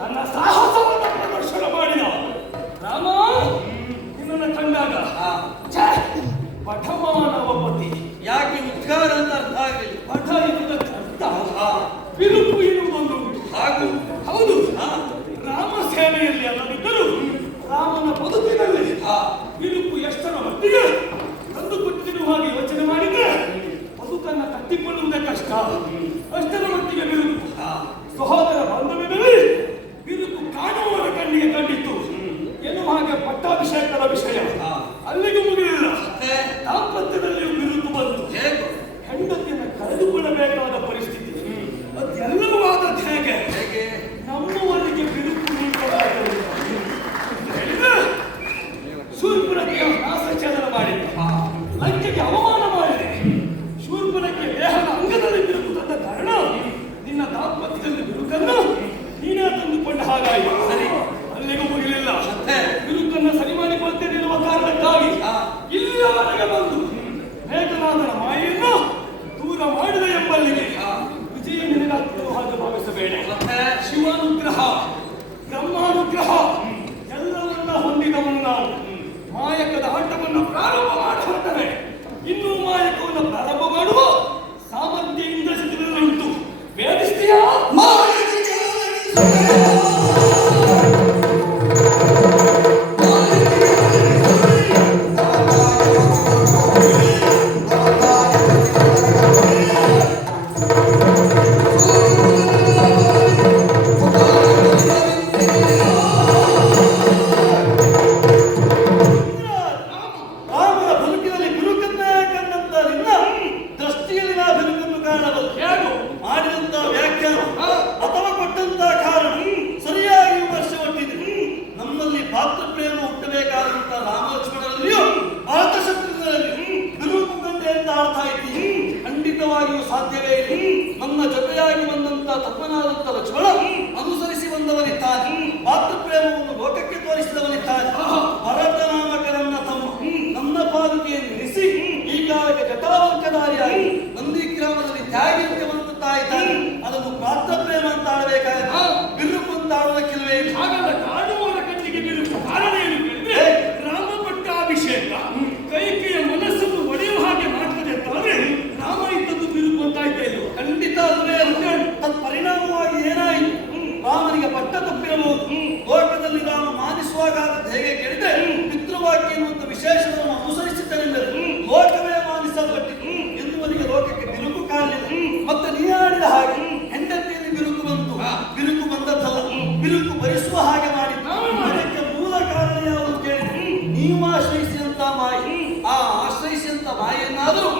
ತನ್ನ ಸಾಹಸವನ್ನು ಪ್ರದರ್ಶನ ಮಾಡಿದ ರಾಮ ನಿನ್ನನ್ನು ಕಂಡಾಗ ಪಠಮಾನವಪತಿ ಯಾಕೆ ಉದ್ಗಾರ ಅಂತ ಅರ್ಥ ಆಗಲಿಲ್ಲ. ಪಠ ಎನ್ನುವುದಕ್ಕೆ ಅರ್ಥ ಬಿರುಕು ಎನ್ನುವುದೊಂದು ಹಾಗೂ ಹೌದು. ರಾಮ ಸೇನೆಯಲ್ಲಿ ಅಲ್ಲದಿದ್ದರೂ ರಾಮನ ಬದುಕಿನಲ್ಲಿ ಬಿರುಕು ಎಷ್ಟರ ಮಟ್ಟಿಗೆ ತಂದು ಕೊಟ್ಟಿರುವ ಹಾಗೆ ಯೋಚನೆ ಮಾಡಿದ್ರೆ ಬದುಕನ್ನು ಕಟ್ಟಿಕೊಳ್ಳುವುದೇ ಕಷ್ಟ. ಅಷ್ಟರ ಮಟ್ಟಿಗೆ ಬಿರುಕು ಸಹೋದರ ಬಾಂಧವ್ಯದಲ್ಲಿ ಬಿರುಕು ಕಾಣುವವರ ಕಣ್ಣಿಗೆ ಕಂಡಿತ್ತು ಎನ್ನುವ ಹಾಗೆ ಪಟ್ಟಾಭಿಷೇಕದ ವಿಷಯ ಅಲ್ಲಿಗೂ ಮುಗಿಲಿಲ್ಲ. ದಾಂಪತ್ಯದಲ್ಲಿಯೂ ಬಿರುಕು ಬಂತು. ಹೆಂಡತಿಯನ್ನು ಕಳೆದುಕೊಳ್ಳಬೇಕಾದ ಪರಿಸ್ಥಿತಿ. ಅದೆಲ್ಲವೂ ಆದದ್ದು ಹೇಗೆ ನಮ್ಮವರಿಗೆ ಬಿರುಕು ಶೂರ್ಪನಖೆಯ ನಾಸಛೇದನ ಮಾಡಿದೆ, ಲಂಕೆಗೆ ಅವಮಾನ ಮಾಡಿದೆ. ಶೂರ್ಪನಖೆ ದೇಹದ ಅಂಗದಲ್ಲಿ ಬಿರುಕು ತಂದ ಕಾರಣ ನಿನ್ನ ದಾಂಪತ್ಯದಲ್ಲಿ ಬಿರುಕನ್ನು ನೀನೇ ತಂದುಕೊಂಡ ಹಾಗಾಯಿತು. ಸರಿ, ಅಲ್ಲಿಗೂ ಮುಗಿಲಿಲ್ಲ. ಬಿರುಕನ್ನು ಸರಿ ಮಾಡಿಕೊಳ್ತೇನೆ ಎನ್ನುವ ಕಾರಣಕ್ಕಾಗಿ ಇಲ್ಲಿಯವರೆಗೆ ಬಂದು ಮೇಘನಾಥನ ಮಾಯೆಯನ್ನು ದೂರ ಮಾಡಿದ ಎಂಬಲ್ಲಿಗೆ ವಿಜಯ ನಿನಗಾಗ್ತಿರುವ ಹಾಗೆ ಭಾವಿಸಬೇಡ. ಶಿವಾನುಗ್ರಹ ಬ್ರಹ್ಮಾನುಗ್ರಹ ಎಲ್ಲವನ್ನ ಹೊಂದಿದವನು ನಾನು. ಮಾಯಕದ ಆಟವನ್ನು ಪ್ರಾರಂಭ ಮಾಡಿ ಹೊರಟರೆ ಇನ್ನೂ ಮಾಯಕವನ್ನು ಪ್ರಾರಂಭ ಮಾಡುವ ಸಾಮರ್ಥ್ಯ ಇಂದ್ರಜಿತನಲ್ಲಿ ಉಂಟು. ವೇದಿಸ್ತೀಯಾ? ಸಾಧ್ಯವೇ ಇಲ್ಲ. ನನ್ನ ಜೊತೆಯಾಗಿ ಬಂದಂತ ತತ್ವನಾದಂತ ಲಕ್ಷ್ಮಣ ಅನುಸರಿಸಿ ಬಂದವನಿದ್ದಾನೆ. ಮಾತೃಪ್ರೇಮವನ್ನು ಲೋಕಕ್ಕೆ ತೋರಿಸಿದವನಿದ್ದಾನೆ. ಭರತ ನಾಮಕರನ್ನ ತಮ್ಮ ನನ್ನ ಪಾದುಕೆಯನ್ನು ನಿಲ್ಲಿಸಿ ಈಗಾಗ ಜಟಾವಂಕಧಾರಿಯಾಗಿ ನಂದಿ ಗ್ರಾಮದಲ್ಲಿ ತ್ಯಾಗಿಯಂತೆ ಬರುತ್ತಾ ಇದ್ದಾನೆ. ಅದನ್ನು ಮಾತೃಪ್ರೇಮ ಅಂತ ಆಡಬೇಕಾದ್ರೆ ಬಿರುಕು ಅಂತ ಆಡೋದಕ್ಕಿಲ್ವೇ? ಹಾಗಲ್ಲ, ಕಾಣುವವರ ಕಣ್ಣಿಗೆ ಬಿರುಕು. ಕಾರಣ ಏನು ಕೇಳಿದ್ರೆ ರಾಮ ಪಟ್ಟಾಭಿಷೇಕ ಕೈಕೆಯ ಮನಸ್ಸನ್ನು ಒಡೆಯುವ ಹಾಗೆ ಮಾಡ್ತದೆ ಅಂತಂದ್ರೆ ರಾಮ ಇದ್ದದ್ದು ಬಿರುಕು ಅಂತ ಆಯ್ತಾ ಇಲ್ಲ. ಖಂಡಿತ ಅದುವೇ ಪರಿಣಾಮವಾಗಿ ಏನಾಯಿತು? ರಾಮನಿಗೆ ಪಟ್ಟ ತಪ್ಪಿರಬಹುದು. ಲೋಕದಲ್ಲಿ ರಾಮ ಮಾನಿಸುವಾಗ ಹೇಗೆ ಕೇಳಿದ್ರೆ ಪಿತೃವಾಕ್ಯ ಎನ್ನುವಂತ ವಿಶೇಷವನ್ನು ಅನುಸರಿಸಿದ್ದರೆಂದರೆ ಲೋಕವೇ ಮಾನಿಸಲ್ಪಟ್ಟಿತು ಎನ್ನುವರಿಗೆ ಲೋಕಕ್ಕೆ ಬಿರುಕು ಕಾಣಲಿಲ್ಲ. ಮತ್ತೆ ನೀ ಆಡಿದ ಹಾಗೆ ಹೆಂಡತಿಯಲ್ಲಿ ಬಿರುಕು ಬಂತು. ಬಿರುಕು ಬಂದದ್ದಲ್ಲ, ಬಿರುಕು ಭರಿಸುವ ಹಾಗೆ ಮಾಡಿ ಅದಕ್ಕೆ ಮೂಲ ಕಾರಣ ಯಾವುದು ಕೇಳಿದ್ರೆ ನೀವು ಆಶ್ರಯಿಸಿದಂತ ಮಾಯಿ. ಆ ಆಶ್ರಯಿಸಿದಂತ ಮಾಯನ್ನಾದರೂ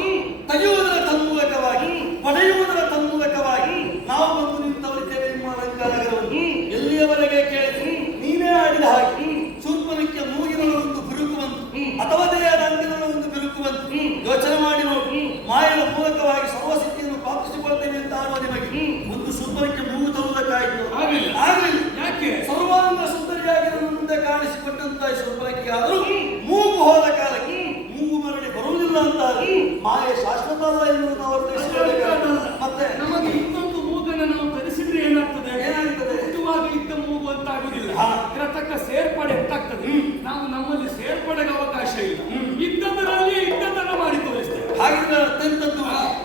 ತೆಗೆಯುವುದರ ತನ್ಮೂಲಕವಾಗಿ ಪಡೆಯುವುದರ ತನ್ಮೂಲಕವಾಗಿ ನಾವು ಬಂದು ನಿಂತವರಿದ್ದೇವೆ ನಿಮ್ಮ ಅಲಂಕಾರಗಳನ್ನು. ಎಲ್ಲಿಯವರೆಗೆ ಕೇಳಿದ್ರಿ ನೀವೇ ಆಡಿದ ಹಾಗೆ ಶೂರ್ಪನಖೆಯ ಮೂಗಿನಲ್ಲಿ ಒಂದು ಬಿರುಕು ಬಂತು ಅಥವಾ ದೇಹದ ಅಂಗದಲ್ಲಿ ಒಂದು ಬಿರುಕು ಬಂತು. ಯೋಚನೆ ಮಾಡಿ ನೋಡಿ, ಮಾಯದ ಮೂಲಕವಾಗಿ ಸರ್ವಸಿದ್ಧಿಯನ್ನು ಪ್ರಾಪ್ತಿಸಿಕೊಳ್ತೇನೆ ಅಂತ ಆಡುವ ನಿಮಗೆ ಒಂದು ಶೂರ್ಪನಖೆ ಮೂಗು ತರುವುದಕ್ಕಾಯಿತು? ಆಗಲಿಲ್ಲ. ಯಾಕೆ? ಸರ್ವಾಂಗ ಸುಂದರಿಯಾಗಿ ನನ್ನ ಮುಂದೆ ಕಾಣಿಸಿಕೊಟ್ಟಂತ ಶೂರ್ಪನಖೆಗೆ ಆದರೂ ಮೂಗು ಹೋದ ಕಾಲಕ್ಕೆ ಮೂಗು ಮರಳಿ ಬರುವುದಿಲ್ಲ ಅಂತ ಮಾಯೆ ಶಾಶ್ವತ ಅಲ್ಲ ಎನ್ನುವುದು ಅವರು ಮತ್ತೆ ನಮಗೆ ಇನ್ನೊಂದು ಮೂಗನ್ನು ನಾವು ಧರಿಸಿದ್ರೆ ಏನಾಗ್ತದೆ? ಮುಖ್ಯವಾಗಿ ಇದ್ದ ಮೂಗು ಅಂತ ಆಗುದಿಲ್ಲ. ಕೃತಕ ಸೇರ್ಪಡೆ ಎಂತಾಗ್ತದೆ? ನಾವು ನಮ್ಮಲ್ಲಿ ಸೇರ್ಪಡೆಗೆ ಅವಕಾಶ ಇಲ್ಲ. ಇದ್ದದರಲ್ಲಿ ಇದ್ದದನ್ನು ಮಾಡಿ ತೋರಿಸ್ತೇವೆ. ಹಾಗಿದ್ರೆ ಅತ್ಯಂತದ್ದು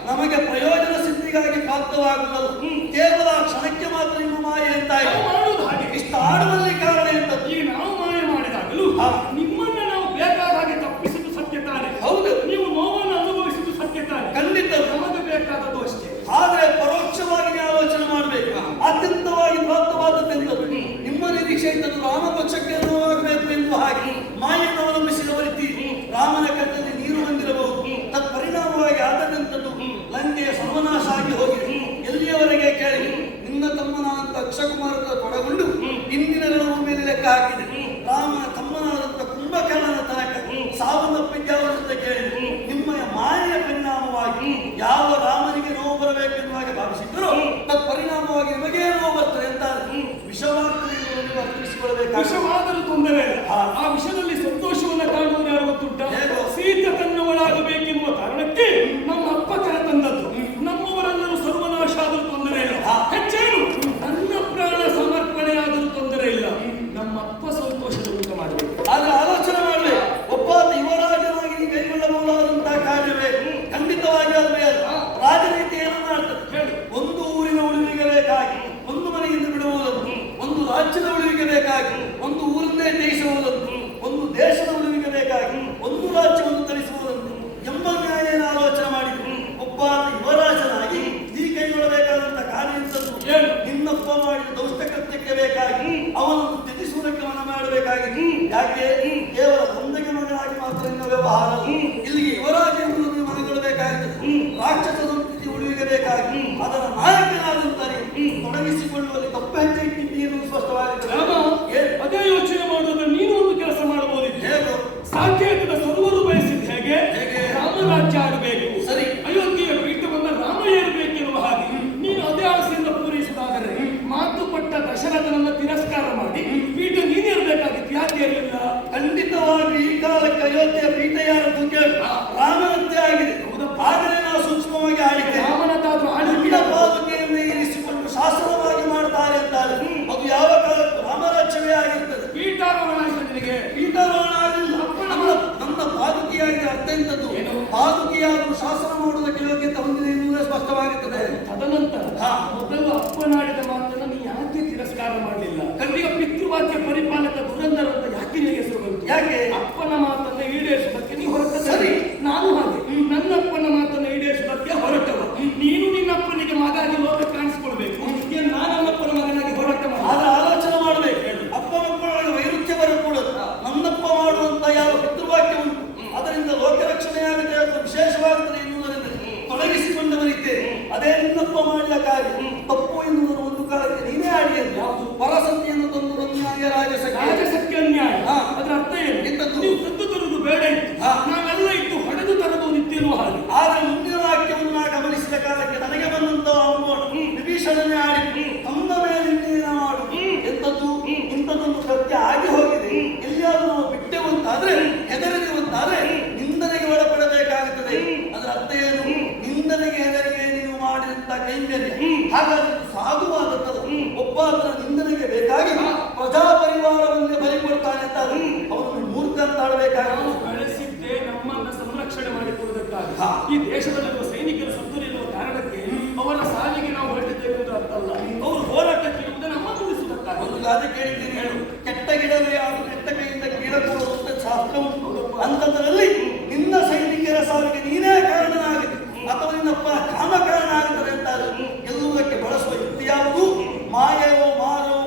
ನಮಗೆ ಪ್ರಯೋಜನ ಸಿದ್ಧಿಗಾಗಿ ಪ್ರಾಪ್ತವಾಗುವುದಲ್ಲ, ಕೇವಲ ಕ್ಷಣಕ್ಕೆ ಮಾತ್ರ ನಿಮ್ಮ ಮಾಯೆ ಅಂತ ಮಾಡುವುದು ಹಾಗೆ. ಇಷ್ಟು ಆಡುವಲ್ಲಿ ಕಾರಣ ಎಂತದ್ದು? ಈ ನಾವು ಮಾಯೆ ಮಾಡಿದಾಗಲೂ ನಿಮ್ಮನ್ನ ನಾವು ಬೇಕಾದ ಹಾಗೆ ತಪ್ಪಿಸುವುದು ಸತ್ಯ ತಾನೆ. ಹೌದು, ನೀವು ನೋವನ್ನು ಅನುಭವಿಸುವುದು ಸತ್ಯ ತಾನೆ. ಖಂಡಿತ ನಮಗೆ ಬೇಕಾದದ್ದು ಅಷ್ಟೇ. ಆದ್ರೆ ಪರೋಕ್ಷವಾಗಿ ಆಲೋಚನೆ ಮಾಡಬೇಕು. ಅತ್ಯಂತವಾಗಿ ಪ್ರಾಪ್ತವಾದದ್ದೆಂತದ್ದು ನಿಮ್ಮ ನಿರೀಕ್ಷೆ ಇದ್ದದ್ದು ರಾಮಪಕ್ಷಕ್ಕೆ ಅನುಭವವಾಗಬೇಕು ಎನ್ನುವ ಹಾಗೆ ಮಾಯನ್ನು ಅವಲಂಬಿಸಿದವರಿದ್ದೀರಿ. ರಾಮನ ಕಣ್ಣಲ್ಲಿ ನೀರು ಬಂದಿರಬಹುದು. ತತ್ಪರಿಣಾಮವಾಗಿ ಆದದಂತದ್ದು ಲಂಕೆಯ ಸರ್ವನಾಶ ಆಗಿ ಹೋಗಿದೆ. ಎಲ್ಲಿಯವರೆಗೆ ಕೇಳಿ ನಿನ್ನ ತಮ್ಮನಾದಂತ ಅಕ್ಷಕುಮಾರದ ತೊಡಗೊಂಡು ಇಂದಿನ ಮೇಲೆ ಲೆಕ್ಕ ಹಾಕಿದೆ. ರಾಮನ ತಮ್ಮನಾದಂತ ಕುಂಭಕರ್ಣನ ತನಕ ಸಾವನ್ನಪ್ಪಿದ್ದಾವಂತ ಕೇಳಿ ನಿಮ್ಮಯ ಮಾಯೆಯ ಪರಿಣಾಮವಾಗಿ ಯಾವ ರಾಮನಿಗೆ ನೋವು ಬರಬೇಕೆನ್ನುವ ಹಾಗೆ ಭಾವಿಸಿದ್ರು ತತ್ಪರಿಣಾಮವಾಗಿ ನಿಮಗೇ ನೋವು ಬರ್ತದೆ ಅಂತ ವಿಷವಾಗ್ತದೆ ಎಂದು ಅರ್ಥಿಸಿಕೊಳ್ಳಬೇಕು. ವಿಷವಾದರೂ ತೊಂದರೆ ಇಲ್ಲ. ಆ ವಿಷಯದಲ್ಲಿ ಸಂತೋಷವನ್ನ ಕಾಣುವುದು ಯಾರು ಗೊತ್ತುಂಟ? ಸೀತೆ ತನ್ನವಳಾಗಬೇಕೆನ್ನುವ ಕಾರಣಕ್ಕೆ ನಮ್ಮ ಅಪ್ಪ ಕರೆ ತಂದದ್ದು. ನಮ್ಮವರೆಲ್ಲರೂ ಸರ್ವನಾಶ ಆದರೂ ತೊಂದರೆ ಇಲ್ಲ. ಹೆಚ್ಚೇನು ನನ್ನ ಪ್ರಾಣ ಸಮರ್ಪಣೆ ಆದರೂ ರಾಜ್ಯದ ಉಳಿವಿಗೆ ಬೇಕಾಗಿ, ಒಂದು ಊರನ್ನೇ ಜಯಿಸುವುದಂತೆ, ಒಂದು ದೇಶದ ಉಳಿವಿಗೆ ಬೇಕಾಗಿ ಒಂದು ರಾಜ್ಯವನ್ನು ತರಿಸುವುದಂತೆ ಎಂಬ ನ್ಯಾಯನ ಆಲೋಚನೆ ಮಾಡಿದ್ರು. ಒಬ್ಬ ಯುವರಾಜನಾಗಿ ನೀ ಕೈಗೊಳ್ಳಬೇಕಾದಂತ ಕಾರ್ಯ ಎಂತದ್ದು? ನಿನ್ನಪ್ಪ ಮಾಡಿದ ದೌಷ್ಟ ಕೃತ್ಯಕ್ಕೆ ಬೇಕಾಗಿ ಅವನನ್ನು ತ್ಯಜಿಸುವುದಕ್ಕೆ ಮನ ಮಾಡಬೇಕಾಗಿ. ಯಾಕೆ? ಕೇವಲ ತಂದೆಗೆ ಮಗನಾಗಿ ಮಾತ್ರ ಇನ್ನ ವ್ಯವಹಾರ. ಇಲ್ಲಿಗೆ ಯುವರಾಜ ಎಂಬುದನ್ನು ಮನಗೊಳ್ಳಬೇಕಾಗುತ್ತದೆ. ರಾಕ್ಷಸ ಸಂಸ್ಕೃತಿ ಉಳಿವಿಗೆ ಬೇಕಾಗಿ ಅದರ ನಾಯಕನಾದಂತಾನೆ ತೊಡಗಿಸಿಕೊಳ್ಳುವಲ್ಲಿ ತಪ್ಪು ಹೆಜ್ಜೆ ಇಟ್ಟಿದ್ದೀರಿ ಎನ್ನುವುದು ಸ್ಪಷ್ಟವಾಗಿದೆ. ಅದೇ ಯೋಚನೆ ಮಾಡೋದ್ರೆ ನೀನು ಒಂದು ಕೆಲಸ ಮಾಡಬಹುದಿತ್ತು. ಹೇಗೆ? ಸಾಕೇತದ ಸರ್ವರು ಬಯಸಿದ ಹೇಗೆ ರಾಮರಾಜ್ಯ ಆಡಬೇಕು, ಸರಿ, ಅಯೋಧ್ಯೆಯ ಪೀಠವನ್ನ ರಾಮ ಏರಬೇಕೆನ್ನುವ ಹಾಗೆ ನೀನು ಅದೇ ಆಸೆಯಿಂದ ಪೂರೈಸಿದಾದರೆ ಮಾತು ಕೊಟ್ಟ ದಶರಥನನ್ನ ತಿರಸ್ಕಾರ ಮಾಡಿ ಪೀಠ ನೀನೇರಬೇಕಾಗಿತ್ತು. ಯಾಕೆ ಇರಲಿಲ್ಲ? ಖಂಡಿತವಾಗಿ ಈ ಕಾಲಕ್ಕೆ ಅಯೋಧ್ಯೆಯ ಪೀಠ ಯಾರದ್ದು ಕೇಳಿ ರಾಮನಂತೆ ಆಗಿದೆ. ಆದರೆ ನಾವು ಸೂಕ್ಷ್ಮವಾಗಿ ಆಡಿದ್ದೇವೆ. ರಾಮನದಾದ್ರೂ ಆಳಿದ ಪಾದುಕೆಯನ್ನು ಇರಿಸಿಕೊಂಡು ಶಾಸನವಾಗಿ ಮಾಡ್ತಾರೆ ಅಂತಾರೆ. ಅದು ಯಾವ ಕಾಲಕ್ಕೂ ರಾಮರಾಜ್ಯವೇ ಆಗಿರ್ತದೆ. ಪೀಠಾರೋಹಣ ನಿನಗೆ ಪೀಠಾರೋಹಣ ಆಗಲಿಲ್ಲ. ನನ್ನ ಪಾದುಕೆಯಾಗಿದೆ. ಅರ್ಥ ಎಂತದ್ದು? ಪಾದುಕೆಯಾದರೂ ಶಾಸನ ಮಾಡುವುದಕ್ಕೆ ಯೋಗ್ಯತೆ ಹೊಂದಿದೆ ಎನ್ನುವುದೇ ಸ್ಪಷ್ಟವಾಗುತ್ತದೆ. ತದನಂತರ ಮೊದಲು ಅಪ್ಪನಾಡಿದ ಮಾತನ್ನು ನೀ ಯಾಕೆ ತಿರಸ್ಕಾರ ಮಾಡಲಿಲ್ಲ? ಕಣ್ಣಿಗೆ ಪಿತೃವಾಕ್ಯ ಪರಿಪಾಲಕ ದುರಂಧರ ಅಂತ ಯಾಕೆ ನಿನಗೆ ಹೆಸರು ಬಂತು? ಯಾಕೆ? ಅಪ್ಪನ ಮಾತನ್ನ ಈಡೇರಿಸುವುದಕ್ಕೆ ನೀ ಹೊರಟ. ಸರಿ, ನಾನು ಹಾಗೆ ನನ್ನ ಅಪ್ಪನ ಮಾತನ್ನ ಈಡೇರಿಸುವುದಕ್ಕೆ ಹೊರಟವ. ನೀನು ನಿನ್ನಪ್ಪನಿಗೆ ಮಗಾಗಿ ಲೋಕ ಕಾಣಿಸ್ಕೊಳ್ಬೇಕು. ನಾನು ನನ್ನಪ್ಪನ ಮಗನಾಗಿ ಹೋರಾಟ ಆದ್ರೆ ಆಲೋಚನೆ ಮಾಡಬೇಕು. ಅಪ್ಪ ಮಕ್ಕಳೊಳಗೆ ವೈರುಧ್ಯ ಬರಕೂಡದು. ನನ್ನಪ್ಪ ಮಾಡುವಂತ ಯಾವ ಪಿತೃವಾಕ್ಯ ಉಂಟು ಅದರಿಂದ ಲೋಕರಕ್ಷಣೆಯಾಗುತ್ತೆ ಅಥವಾ ವಿಶೇಷವಾಗುತ್ತದೆ ಎನ್ನುವುದರಿಂದ ತೊಡಗಿಸಿಕೊಂಡವರಿದ್ದೇವೆ. ಅದೇ ನಿನ್ನಪ್ಪ ಮಾಡಿದ ಕಾರ್ಯ ತಪ್ಪು ಎನ್ನುವುದನ್ನು ಒಂದು ಕಾಲಕ್ಕೆ ನೀನೇ ಆಡಿಯಲ್ಲಿ ಯಾವುದು ಪರಸತಿಯನ್ನು ತಂದು ಅನ್ಯಾಯ ರಾಜಸಖ್ಯ ಅನ್ಯಾಯ. ಅದರ ಅರ್ಥ ಏನು? ನೀವು ಕದ್ದು ತರುವುದು ಬೇಡ ಇತ್ತು, ನಾವೆಲ್ಲ ಇತ್ತು ಹೊಡೆದು ತರಬಹುದಿತ್ತಿರುವ ಹಾಗೆ. ಆದ್ರೆ ಮುಂದಿನ ವಾಕ್ಯವನ್ನು ನಾ ಗಮನಿಸಿದ ಕಾಲಕ್ಕೆ ನನಗೆ ಬಂದಂತ ವಿಭೀಷಣನೆ ಆಡಿ ತಮ್ಮ ಮೇಲೆ ಇನ್ನೇನ ಮಾಡು ಎಂತದ್ದು ಇಂಥದ್ದೊಂದು ಕೃತ್ಯ ಆಗಿ ಹೋಗಿದೆ. ಎಲ್ಲಿಯಾದ್ರೂ ನಾವು ಬಿಟ್ಟೆವಂತಾದ್ರೆ ಹೆದರಿರುವಂತಾದ್ರೆ ನಿಂದನೆಗೆ ಒಳಪಡಬೇಕಾಗುತ್ತದೆ. ಅದರ ಅರ್ಥ ಏನು? ನಿಂದನೆಗೆ ಹೆದರಿಗೆ ನೀವು ಮಾಡಿದಂತ ಕೈಂಕರ್ಯ ಹಾಗಾದ್ರೆ ಸಾಧುವಾದದ್ದು. ಒಬ್ಬ ಅದರ ನಿಂದನೆಗೆ ಬೇಕಾಗಿ ಪ್ರಜಾ ಪರಿವಾರವನ್ನೇ ಬಲಿ ಕೊಡ್ತಾನೆ ಅಂತ ಅವನು ಮೂರ್ಖ ಅಂತ ಆಡಬೇಕಾಗಿ ಬೆಳೆಸಿದ್ದೆ ನಮ್ಮನ್ನ ಸಂರಕ್ಷಣೆ ಮಾಡಿಕೊಳ್ಳುವುದಕ್ಕಾಗಿ. ಈ ದೇಶದಲ್ಲಿರುವ ಸೈನಿಕರ ಸತ್ತರಿರುವ ಕಾರಣಕ್ಕೆ ಅವರ ಸಾಲಿಗೆ ನಾವು ಹೊರಟಿದ್ದೇವೆ ಎಂದು ಅರ್ಥ ಅಲ್ಲ. ಅವರು ಹೋರಾಟಕ್ಕೆ ಇರುವುದು ನಮ್ಮ ಉಳಿಸುವುದಕ್ಕಾಗಿ. ಒಂದು ಗಾದೆ ಕೇಳಿದ್ದೀನಿ ಹೇಳು, ಕೆಟ್ಟ ಗಿಡವೇ ಅದು ಕೆಟ್ಟ ಕೈಯಿಂದ ಕೀಳಕೊಡುವಂತ ಶಾಸ್ತ್ರ ಉಂಟು. ಅಂಥದ್ರಲ್ಲಿ ನಿನ್ನ ಸೈನಿಕರ ಸಾವಿಗೆ ನೀನೇ ಕಾರಣನಾಗಿದೆ ಅಥವಾ ನಿನ್ನಪ್ಪ ಕಾಮ ಕಾರಣ ಆಗುತ್ತದೆ ಅಂತಾರೆ. ಗೆಲ್ಲುವುದಕ್ಕೆ ಬಳಸುವ ಯುಕ್ತಿ ಯಾವುದು? ಮಾಯವೋ ಮಾರವೋ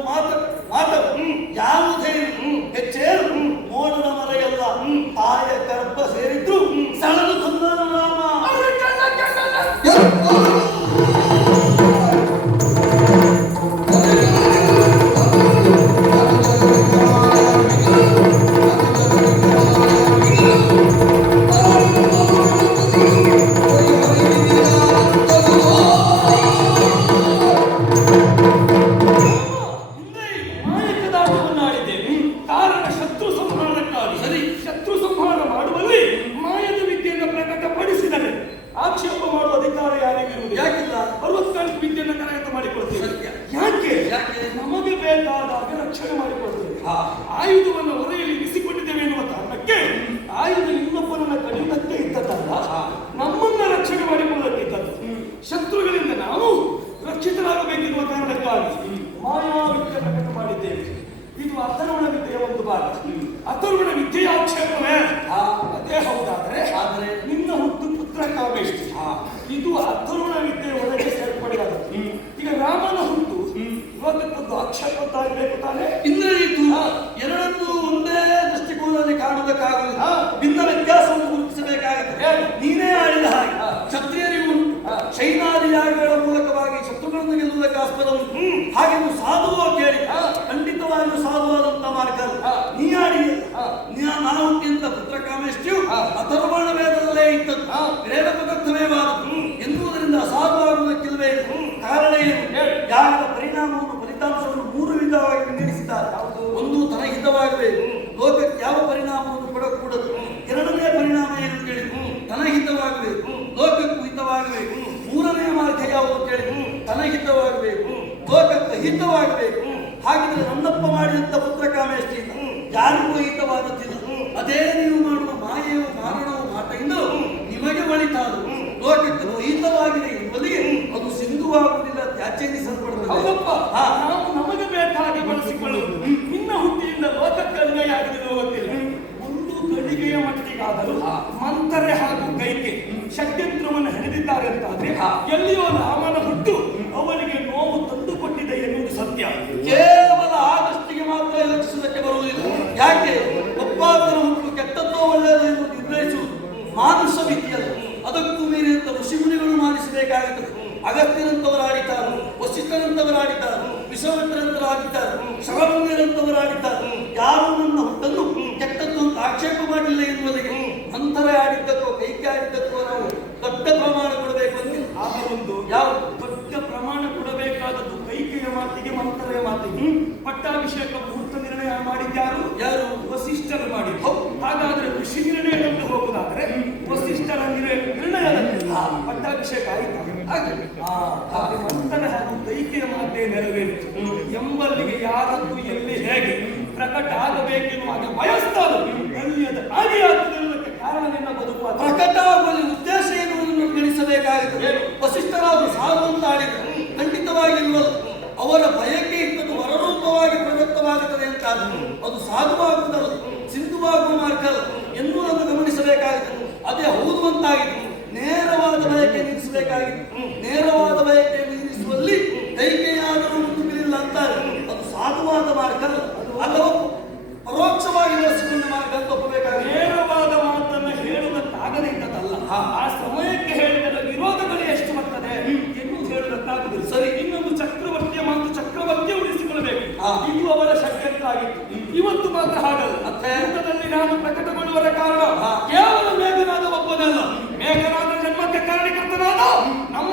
ಮಾತವು ಯಾವುದೇನು ಹೆಚ್ಚೇರು ಮೋಡದ ಮರೆಯಲ್ಲ. ತಾಯ ಗರ್ಭ ಸೇರಿದ್ರು ಸಳದು ತಂದನು ರಾಮ. ನಮಗೆ ಬೇಕಾದಾಗ ರಕ್ಷಣೆ ಮಾಡಿಕೊಳ್ತೇವೆ. ಆಯುಧವನ್ನು ಹೊರೆಯಲ್ಲಿ ಇರಿಸಿಕೊಂಡಿದ್ದೇವೆ ಎನ್ನುವ ಕಾರಣಕ್ಕೆ ಆಯುಧ ಇನ್ನೊಬ್ಬರನ್ನ ಕಡಿಯುವುದಕ್ಕೆ ಇದ್ದದ್ದಲ್ಲ, ನಮ್ಮನ್ನ ರಕ್ಷಣೆ ಮಾಡಿಕೊಳ್ಳುವುದಕ್ಕೆ ಇದ್ದದ್ದು. ಶತ್ರುಗಳಿಂದ ನಾವು ರಕ್ಷಿತರಾಗಬೇಕೆನ್ನುವ ಕಾರಣಕ್ಕಾಗಿ ಮಾಯಾವಿದ್ಯೆ ಪ್ರಕಟ ಮಾಡಿದ್ದೇವೆ. ಇದು ಅಥರ್ವಣ ವಿದ್ಯೆಯ ಒಂದು ಭಾಗ. ಅಥರ್ವಣ ವಿದ್ಯೆಯ ಆಕ್ಷೇಪವೇ ಅದೇ ಹೌದಾದರೆ ನಿನ್ನ ಹುಟ್ಟು ಪುತ್ರ ಕಾಮೇಷ್ಟಿ ಇದು ಅಥರ್ವಣ ವಿದ್ಯೆಯ ಒಳಗೆ ಸೇರ್ಪಡೆಯಾದದ್ದು. ಈಗ ರಾಮನ ಹುಟ್ಟು ಇವತ್ತಕ್ಕೊಂದು ಆಕ್ಷೇಪತ್ತಾಗಬೇಕು ತಾನೆ. ಇಂದ್ರಜಿತ್ತು ಎರಡನ್ನೂ ಒಂದೇ ದೃಷ್ಟಿಕೋನದಲ್ಲಿ ಕಾಣುವುದಕ್ಕಾಗುವುದಿಲ್ಲ. ಭಿನ್ನ ವ್ಯತ್ಯಾಸವನ್ನು ಗುರುತಿಸಬೇಕಾಗುತ್ತದೆ. ನೀನೇ ಆಡಿದ ಹಾಗೆ ಕ್ಷತ್ರಿಯರಿಗೂ ಶೈನಾದಿ ಯಾಗಗಳ ಮೂಲಕವಾಗಿ ಶತ್ರುಗಳನ್ನು ಗೆಲ್ಲುವುದಕ್ಕೆ ಆಸ್ಪದ ಉಂಟು. ಹಾಗೆ ನೀವು ಸಾಧುವ ಕೇಳಿ ಖಂಡಿತವಾಗಿಯೂ ಸಾಧುವಾದಂತ ಮಾರ್ಗ ನೀ ಆಡಿ ನಾವು ಹುಟ್ಟಿದಂತ ಪುತ್ರ ಕಾಮೇಷ್ಟಿಯು ಅಥರ್ವಣ ವೇದದಲ್ಲೇ ಇದ್ದದ್ದು ವೇದ ಪದಾರ್ಥವೇವಾದದ್ದು ಎನ್ನುವುದರಿಂದ ಅಸಾಧುವಾಗುವುದಕ್ಕಿಲ್ಲವೇ. ಕಾರಣ ಏನು? ಯಾಗದ ಪರಿಣಾಮವನ್ನು ಫಲಿತಾಂಶವನ್ನು ಮೂರು ವಿಧವಾಗಿ ವಿಂಗಡಿಸಿದ್ದಾರೆ. ಒಂದು ತನಹಿತವಾಗಬೇಕು, ಲೋಕಕ್ಕೆ ಯಾವ ಪರಿಣಾಮವನ್ನು ಕೊಡಕೂಡದು. ಎರಡನೇ ಪರಿಣಾಮ ಏನು ಕೇಳಿದ್ರು ತನಹಿತವಾಗಬೇಕು, ಲೋಕಕ್ಕೂ ಹಿತವಾಗಬೇಕು. ಮೂರನೇ ಮಾರ್ಗ ಯಾವುದು ಕೇಳಿದ್ರು ತನಹಿತವಾಗಬೇಕು, ಲೋಕಕ್ಕೆ ಹಿತವಾಗಬೇಕು. ಹಾಗಿದ್ರೆ ನನ್ನಪ್ಪ ಮಾಡಿದಂತ ಪುತ್ರ ಕಾಮೇಷ್ಟಿಯಿಂದ ಯಾರಿಗೂ ಹಿತವಾದದ್ದಿಲ್ಲ. ಅದೇ ನೀವು ಮಾಡುವ ಮಾಯೆಯು ಮಾರಣವು ಮಾಟದಿಂದ ನಿಮಗೆ ಒಳಿತಾದು ಲೋಕಕ್ಕೆ ಹಿತವಾಗಿದೆ ಎಂಬುದಕ್ಕೆ ಅದು ಸಿಂಧುವಾಗುವುದಿಲ್ಲ, ತ್ಯಾಜ್ಯನಿಸಲ್ಪಡುತ್ತದೆ. ನಾವು ನಮಗೆ ಬೇಕಾಗಿ ಬಳಸಿಕೊಳ್ಳ ಮಾಡಿದ್ದಾರೆ ಅಂತಾದ್ರೆ ಎಲ್ಲಿಯೋ ರಾಮನ ಹುಟ್ಟು ಅವನಿಗೆ ನೋವು ತಂದು ಕೊಟ್ಟಿದೆ ಎನ್ನುವುದು ಸತ್ಯ. ಕೇವಲ ಆಗಷ್ಟಿಗೆ ಮಾತ್ರ ಯೋಚಿಸುವುದಕ್ಕೆ ಬರುವುದಿಲ್ಲ. ಯಾಕೆ ಒಬ್ಬಾತನ ಹುಟ್ಟು ಕೆಟ್ಟದ್ದೋ ಒಳ್ಳೆಯದು ಎಂದು ನಿರ್ಣಯಿಸುವುದು ಮಾನುಷ ವಿದ್ಯೆಯಲ್ಲ. ಅದಕ್ಕೂ ಮೀರಿದಂತ ಋಷಿಮುನಿಗಳು ಮಾಡಿಸಬೇಕಾಗುತ್ತದೆ. ಅಗತ್ಯರಂತವರು ಆಡಿದ್ದಾರೆ, ವಸಿಷ್ಠರಂತವರು ಆಡಿದ್ದಾರೆ, ವಿಶ್ವಾಮಿತ್ರರಂತವರು ಆಡಿದ್ದಾರೆ, ಶರಣ್ಯರಂತವರು ಆಡಿದ್ದಾರೆ. ಯಾರು ನನ್ನ ಹುಟ್ಟನ್ನು ಕೆಟ್ಟದ್ದು ಅಂತ ಆಕ್ಷೇಪ ಮಾಡಿಲ್ಲ ಎನ್ನುವುದಕ್ಕೆ ಮಂಥರೆ ಆಡಿದ್ದಕ್ಕೋ ಕೈಕೆ ಆಡಿದ್ದಕ್ಕೋ ನಾವು ದೊಡ್ಡ ಪ್ರಮಾಣ ಕೊಡಬೇಕು ಅಂತಿಲ್ಲ. ಆಗ ಒಂದು ಯಾವ ದೊಡ್ಡ ಪ್ರಮಾಣ ಕೊಡಬೇಕಾದದ್ದು ಕೈಕೆಯ ಮಾತಿಗೆ ಮಂಥರೆಯ ಮಾತಿಗೆ. ಪಟ್ಟಾಭಿಷೇಕ ಮುಹೂರ್ತ ನಿರ್ಣಯ ಮಾಡಿದ್ಯಾರು? ಯಾರು? ವಸಿಷ್ಠರು ಮಾಡಿದ್ರು. ಹಾಗಾದ್ರೆ ಋಷಿ ನಿರ್ಣಯದಂತೆ ಹೋಗುದಾದ್ರೆ ವಸಿಷ್ಠರ ನಿರ್ಣಯದಂತೆ ಪಟ್ಟಾಭಿಷೇಕ ಆಯಿತು. ಮಂಥರೆ ಹಾಗೂ ಕೈಕೆಯ ಮಾತೆ ನೆರವೇರಿತು ಎಂಬಲ್ಲಿಗೆ ಯಾರದ್ದು ಎಲ್ಲಿ ಹೇಗೆ ಪ್ರಕಟ ಆಗಬೇಕೆನ್ನುವಾಗ ಬಯಸ್ತಾರು ಅಲ್ಲಿ ಅದು ಹಾಗೆ ಆಗ್ತಿರುವುದಕ್ಕೆ ಕಾರಣ ನಿನ್ನ ಬದುಕು ಪ್ರಕಟ ಆಗುವಲ್ಲಿ ಉದ್ದೇಶ ಎನ್ನುವುದನ್ನು ಗಮನಿಸಬೇಕಾಗುತ್ತದೆ. ವಸಿಷ್ಠರಾದರು ಸಾಧು ಅಂತ ಆಡಿದರು, ಖಂಡಿತವಾಗಿರುವುದು ಅವರ ಬಯಕೆ ಇದ್ದದ್ದು ವರರೂಪವಾಗಿ ಪ್ರದತ್ತವಾಗುತ್ತದೆ ಅಂತ ಅದು ಸಾಧುವಾಗುವುದಲ್ಲ, ಸಿಂಧುವಾಗುವ ಮಾರ್ಗ ಅಲ್ಲ ಎನ್ನುವುದನ್ನು ಗಮನಿಸಬೇಕಾಗುತ್ತದೆ. ಅದೇ ಹೌದು ಅಂತಾಗಿತ್ತು. ನೇರವಾದ ಬಯಕೆ ನಿಲ್ಲಿಸಬೇಕಾಗಿತ್ತು. ನೇರವಾದ ಬಯಕೆ ನಿಲ್ಲಿಸುವಲ್ಲಿ ಕೈಕೆಯಾದರೂ ಮುಂದುವರಿಲ್ಲ ಅಂತಾರೆ. ಅದು ಸಾಧುವಾದ ಮಾರ್ಗ ಅಲ್ಲ, ಅಥವಾ ಪರೋಕ್ಷವಾಗಿ ನಡೆಸಿಕೊಂಡ ಮಾರ್ಗ ಅಂತ ಒಪ್ಪಬೇಕಾಗಿದೆ. ನೇರವಾದ ಮಾತನ್ನು ಹೇಳುವುದಕ್ಕಾಗದೇ ಇದ್ದದಲ್ಲ, ಆ ಸಮಯಕ್ಕೆ ಹೇಳಿದ ವಿರೋಧಗಳು ಎಷ್ಟು ಬರ್ತದೆ ಎನ್ನುವುದು ಹೇಳುವುದಕ್ಕಾಗುದಿಲ್ಲ. ಸರಿ, ಇನ್ನೊಂದು ಚಕ್ರವರ್ತಿಯ ಮಾತು ಚಕ್ರವರ್ತಿಯ ಉಳಿಸಿಕೊಳ್ಳಬೇಕು. ಇದು ಅವರ ಷಡ್ಯಂತ್ರ ಆಗಿತ್ತು. ಇವತ್ತು ಮಾತ್ರ ಹಾಗಲ್ಲ. ಯುದ್ಧದಲ್ಲಿ ನಾನು ಪ್ರಕಟಗೊಳ್ಳುವರ ಕಾರಣ ಕೇವಲ ಮೇಘನಾದ ಒಬ್ಬನಲ್ಲ, ಮೇಘನಾದ ಜನ್ಮಕ್ಕೆ ಕಾರಣಕರ್ತನಾದ ನಮ್ಮ